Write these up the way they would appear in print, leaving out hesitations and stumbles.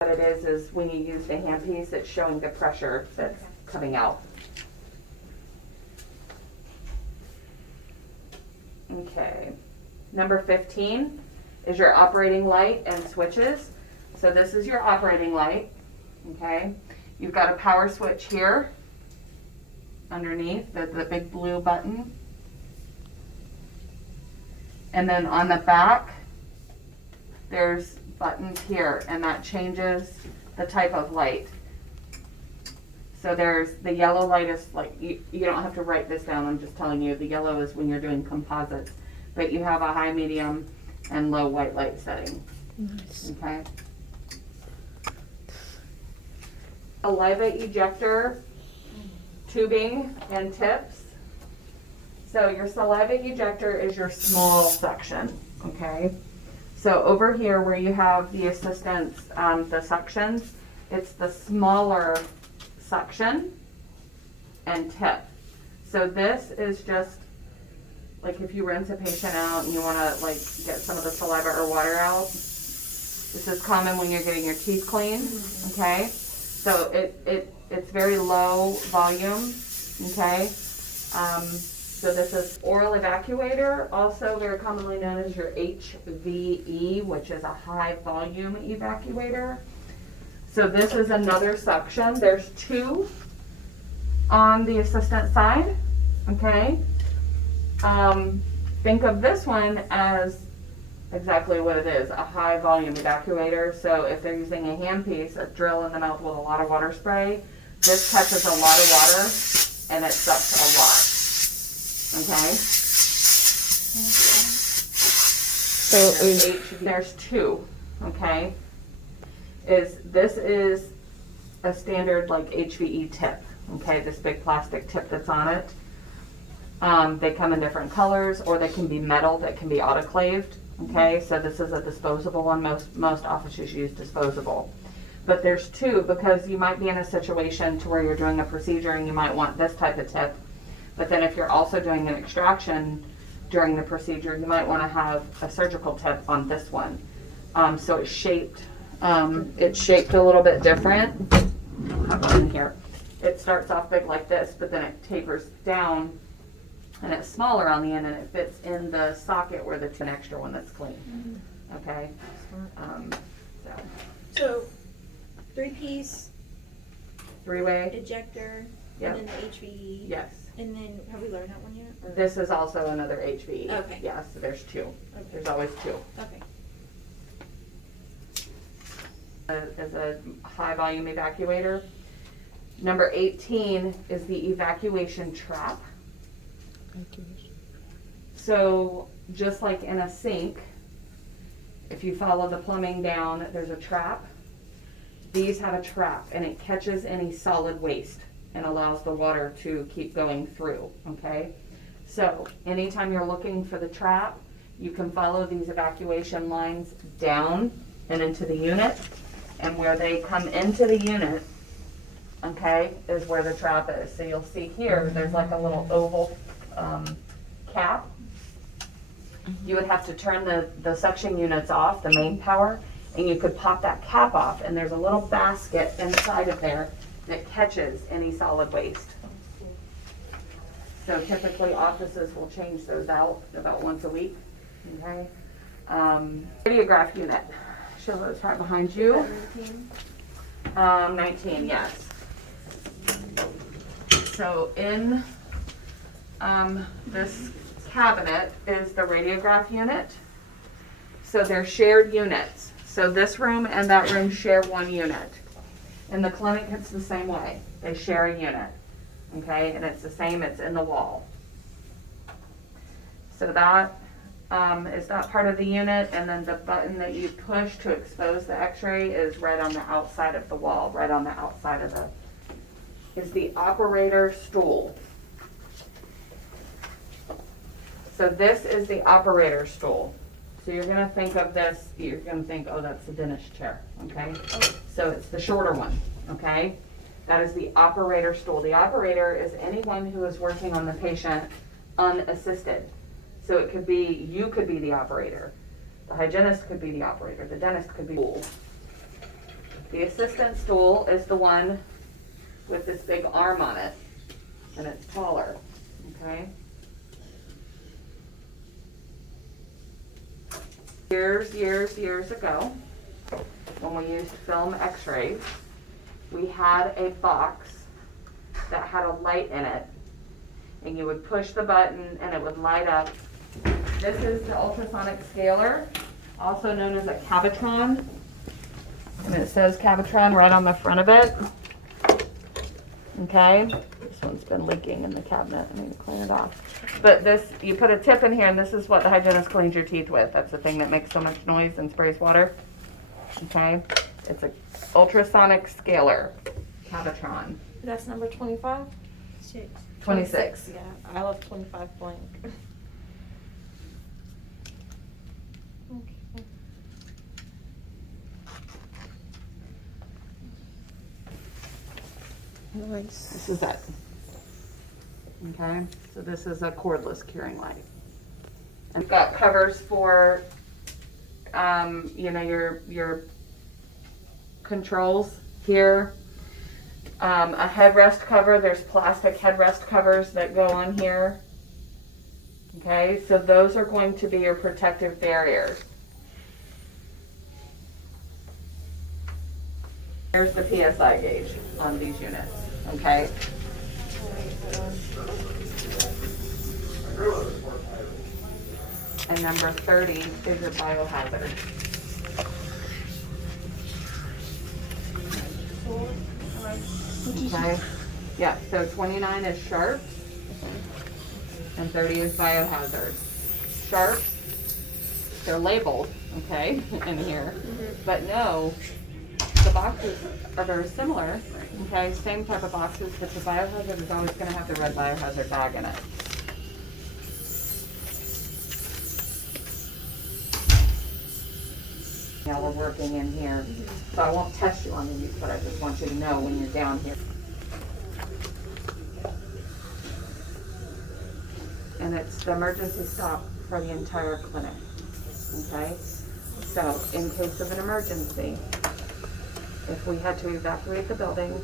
What it is when you use the handpiece, it's showing the pressure that's coming out. Okay. Number 15 is your operating light and switches. So this is your operating light, okay? You've got a power switch here underneath the big blue button. And then on the back, there's buttons here, and that changes the type of light. So there's the yellow light is like, you don't have to write this down, I'm just telling you, the yellow is when you're doing composites. But you have a high, medium, and low white light setting. Nice. Okay. Saliva ejector tubing and tips. So your saliva ejector is your small section, okay? So over here where you have the assistants, the suctions, it's the smaller suction and tip. So this is just like if you rinse a patient out and you want to like get some of the saliva or water out. This is common when you're getting your teeth cleaned, okay? So it's very low volume, okay? So this is oral evacuator, also very commonly known as your HVE, which is a high volume evacuator. So this is another suction. There's two on the assistant side, okay? Think of this one as exactly what it is, a high volume evacuator. So if they're using a handpiece, a drill in the mouth with a lot of water spray, this catches a lot of water and it sucks a lot. Okay. So There's two. Okay. This is a standard like HVE tip. Okay, this big plastic tip that's on it. They come in different colors, or they can be metal that can be autoclaved. Okay, so this is a disposable one. Most offices use disposable. But there's two because you might be in a situation to where you're doing a procedure and you might want this type of tip. But then if you're also doing an extraction during the procedure, you might want to have a surgical tip on this one. So it's shaped a little bit different. I'll have one in here. It starts off big like this, but then it tapers down and it's smaller on the end and it fits in the socket where the an extra one that's clean. Okay. So 3-piece Three-way. ejector, Yep. and then the HVE. Yes. And then, have we learned that one yet? Or? This is also another HVE. Okay. Yes, there's two. Okay. There's always two. Okay. As a high volume evacuator. Number 18 is the evacuation trap. So just like in a sink, if you follow the plumbing down, there's a trap. These have a trap and it catches any solid waste and allows the water to keep going through, okay? So anytime you're looking for the trap, you can follow these evacuation lines down and into the unit. And where they come into the unit, okay, is where the trap is. So you'll see here, there's like a little oval cap. You would have to turn the suction units off, the main power, and you could pop that cap off, and there's a little basket inside of there that catches any solid waste. So typically offices will change those out about once a week, okay? Radiograph unit, show those right behind you. 19, yes. So in this cabinet is the radiograph unit. So they're shared units. So this room and that room share one unit. In the clinic, it's the same way. They share a unit, okay? And it's the same, it's in the wall. So that is that part of the unit, and then the button that you push to expose the x-ray is right on the outside of the wall, right on the outside of is the operator stool. So this is the operator stool. So you're gonna think of this, you're gonna think, oh, that's the dentist chair, okay? So it's the shorter one, okay? That is the operator stool. The operator is anyone who is working on the patient unassisted. So it could be, you could be the operator. The hygienist could be the operator. The dentist could be, The assistant stool is the one with this big arm on it, and it's taller, okay? Years ago, when we used film x-rays, we had a box that had a light in it, and you would push the button and it would light up. This is the ultrasonic scaler, also known as a Cavitron, and it says Cavitron right on the front of it. Okay, this one's been leaking in the cabinet. I need to clean it off. But this, you put a tip in here, and this is what the hygienist cleans your teeth with. That's the thing that makes so much noise and sprays water. Okay, it's a ultrasonic scaler, Cavitron. That's number 25? 26. Yeah, I love 25 blank. Okay. Nice. This is it. Okay, so this is a cordless curing light. And we've got covers for, you know, your controls here. A headrest cover, there's plastic headrest covers that go on here. Okay, so those are going to be your protective barriers. Here's the PSI gauge on these units, okay? And number 30 is your biohazard. Okay, yeah, so 29 is sharps and 30 is biohazard. Sharps, they're labeled, okay, in here, but no, the boxes are very similar, okay, same type of boxes, but the biohazard is always gonna have the red biohazard bag in it. Now we're working in here, so I won't test you on these, but I just want you to know when you're down here. And it's the emergency stop for the entire clinic, okay? So in case of an emergency, if we had to evacuate the building,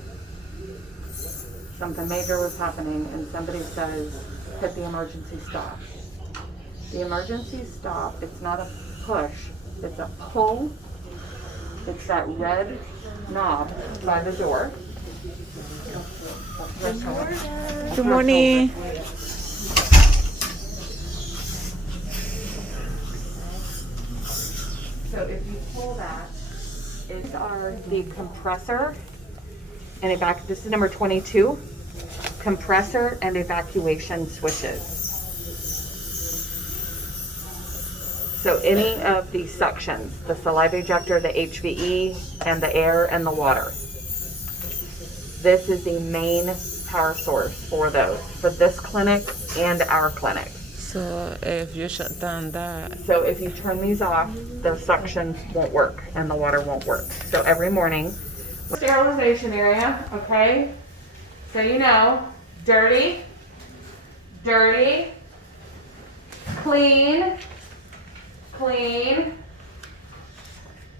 something major was happening, and somebody says, hit the emergency stop. The emergency stop, it's not a push, it's a pull. It's that red knob by the door. Good morning. So if you pull that, it's the compressor and this is number 22, compressor and evacuation switches. So any of these sections, the saliva ejector, the HVE, and the air and the water, this is the main power source for those, for this clinic and our clinic. So if you shut down that, So if you turn these off, those suctions won't work and the water won't work. So every morning, sterilization area, okay? So you know, dirty, clean,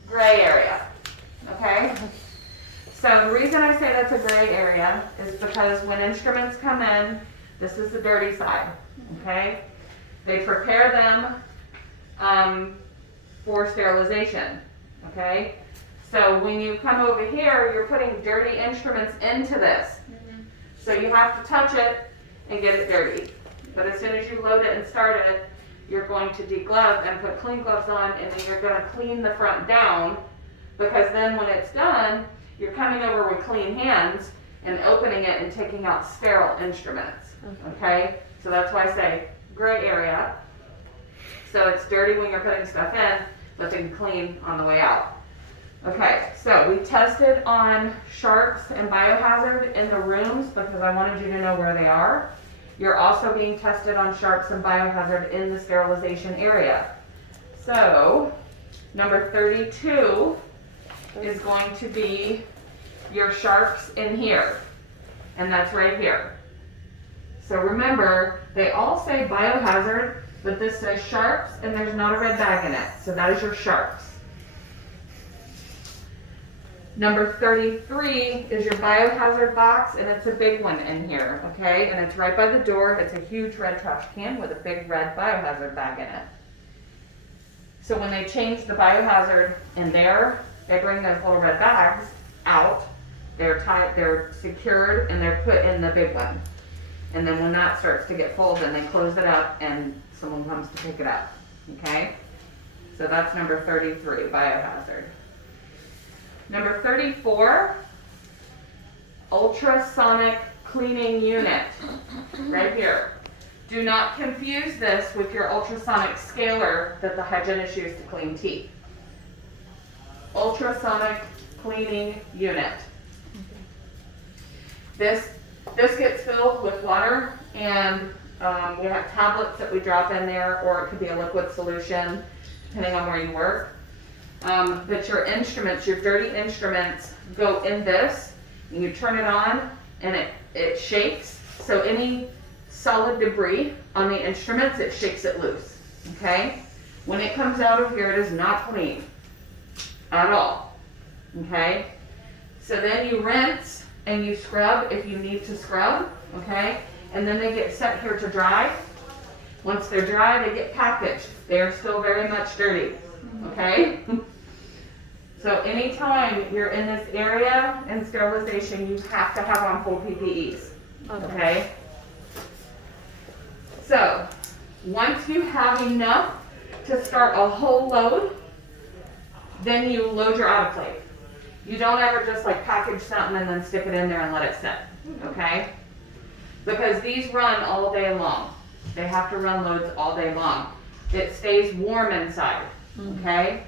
gray area, okay? So the reason I say that's a gray area is because when instruments come in, this is the dirty side, okay? They prepare them for sterilization, okay? So when you come over here, you're putting dirty instruments into this. So you have to touch it and get it dirty. But as soon as you load it and start it, you're going to deglove and put clean gloves on, and then you're going to clean the front down, because then when it's done, you're coming over with clean hands and opening it and taking out sterile instruments, okay? So that's why I say gray area. So it's dirty when you're putting stuff in, but then clean on the way out. Okay, so we tested on sharps and biohazard in the rooms because I wanted you to know where they are. You're also being tested on sharps and biohazard in the sterilization area. So number 32 is going to be your sharps in here, and that's right here. So remember, they all say biohazard, but this says sharps and there's not a red bag in it. So that is your sharps. Number 33 is your biohazard box, and it's a big one in here, okay? And it's right by the door. It's a huge red trash can with a big red biohazard bag in it. So when they change the biohazard in there, they bring those little red bags out. They're tied, they're secured, and they're put in the big one. And then when that starts to get full, then they close it up and someone comes to pick it up, okay? So that's number 33, biohazard. Number 34, ultrasonic cleaning unit, right here. Do not confuse this with your ultrasonic scaler that the hygienist used to clean teeth. Ultrasonic cleaning unit. This gets filled with water, and we have tablets that we drop in there, or it could be a liquid solution, depending on where you work. But your instruments, your dirty instruments, go in this, and you turn it on, and it shakes. So any solid debris on the instruments, it shakes it loose, okay? When it comes out of here, it is not clean at all, okay? So then you rinse and you scrub if you need to scrub, okay? And then they get set here to dry. Once they're dry, they get packaged. They are still very much dirty, okay? So anytime you're in this area in sterilization, you have to have on full PPEs, okay? So once you have enough to start a whole load, then you load your autoclave. You don't ever just like package something and then stick it in there and let it sit, okay? Because these run all day long. They have to run loads all day long. It stays warm inside, okay?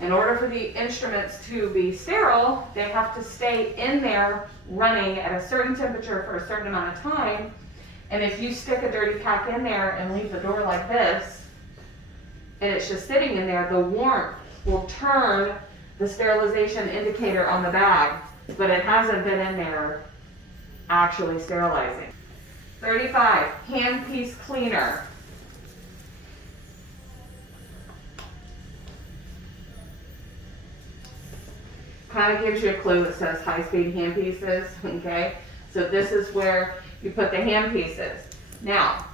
In order for the instruments to be sterile, they have to stay in there running at a certain temperature for a certain amount of time. And if you stick a dirty pack in there and leave the door like this, and it's just sitting in there, the warmth will turn the sterilization indicator on the bag, but it hasn't been in there actually sterilizing. 35, handpiece cleaner. Kind of gives you a clue. It says high-speed hand pieces, okay? So this is where you put the hand pieces. Now,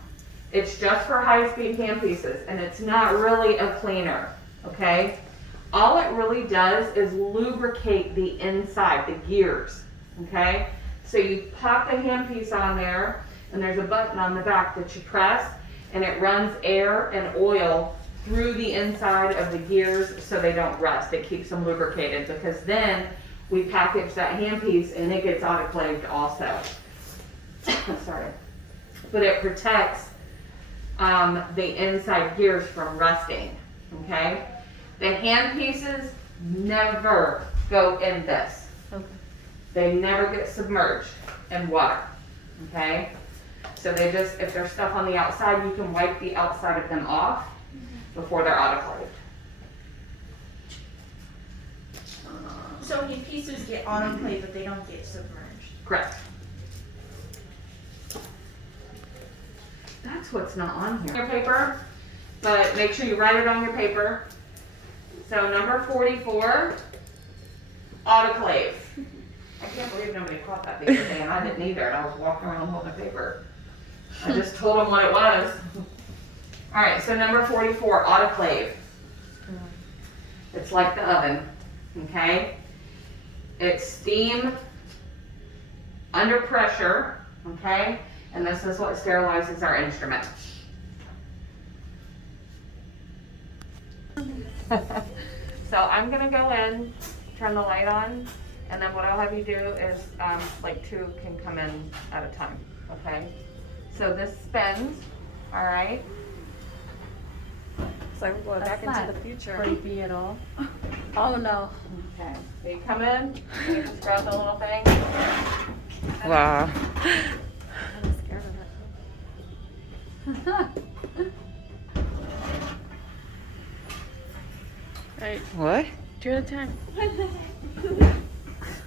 it's just for high-speed hand pieces, and it's not really a cleaner, okay? All it really does is lubricate the inside, the gears, okay? So you pop the hand piece on there, and there's a button on the back that you press, and it runs air and oil through the inside of the gears so they don't rust. It keeps them lubricated, because then we package that handpiece and it gets autoclaved also. Sorry. But it protects the inside gears from rusting, okay? The handpieces never go in this. Okay. They never get submerged in water, okay? So they just, if there's stuff on the outside, you can wipe the outside of them off before they're autoclaved. So your pieces get autoclaved, but they don't get submerged. Correct. That's what's not on here. Your paper, but make sure you write it on your paper. So number 44, autoclave. I can't believe nobody caught that the other day, and I didn't either, and I was walking around holding a paper. I just told them what it was. All right, so number 44, autoclave. It's like the oven, okay? It's steam under pressure, okay? And this is what sterilizes our instrument. So I'm gonna go in, turn the light on, and then what I'll have you do is, like 2 can come in at a time, okay? So this spins, all right? It's like we're going back into the future. Creepy at all. Oh no. Okay, so you come in, you just grab the little thing. Wow. I'm scared of it. Alright, What? 2 at a time.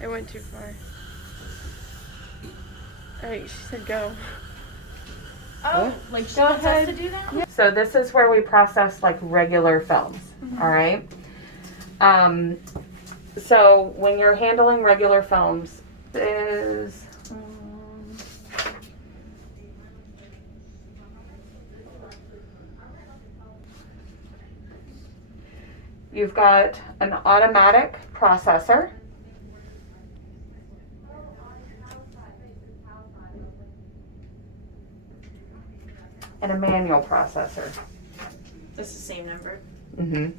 It went too far. Alright, she said go. Oh, like she wants us to do that? So this is where we process like regular films, all right? So when you're handling regular films, is you've got an automatic processor, and a manual processor. That's the same number. Mm-hmm.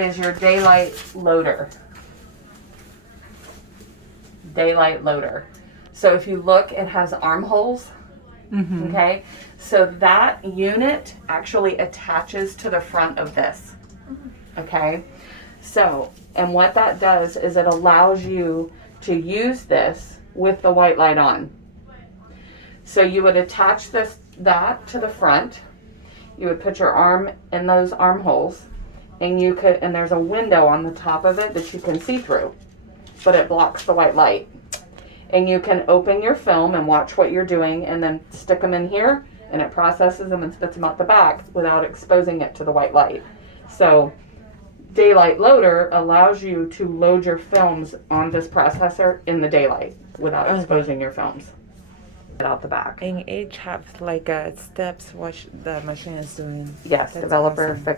Is your daylight loader. Daylight loader. So if you look, it has armholes. Mm-hmm. Okay, so that unit actually attaches to the front of this. Okay, so, and what that does is it allows you to use this with the white light on. So you would attach that to the front. You would put your arm in those armholes, and and there's a window on the top of it that you can see through, but it blocks the white light. And you can open your film and watch what you're doing, and then stick them in here, and it processes them and spits them out the back without exposing it to the white light. So daylight loader allows you to load your films on this processor in the daylight without exposing your films out the back. And each have like steps what the machine is doing. Yes, That's developer awesome. fix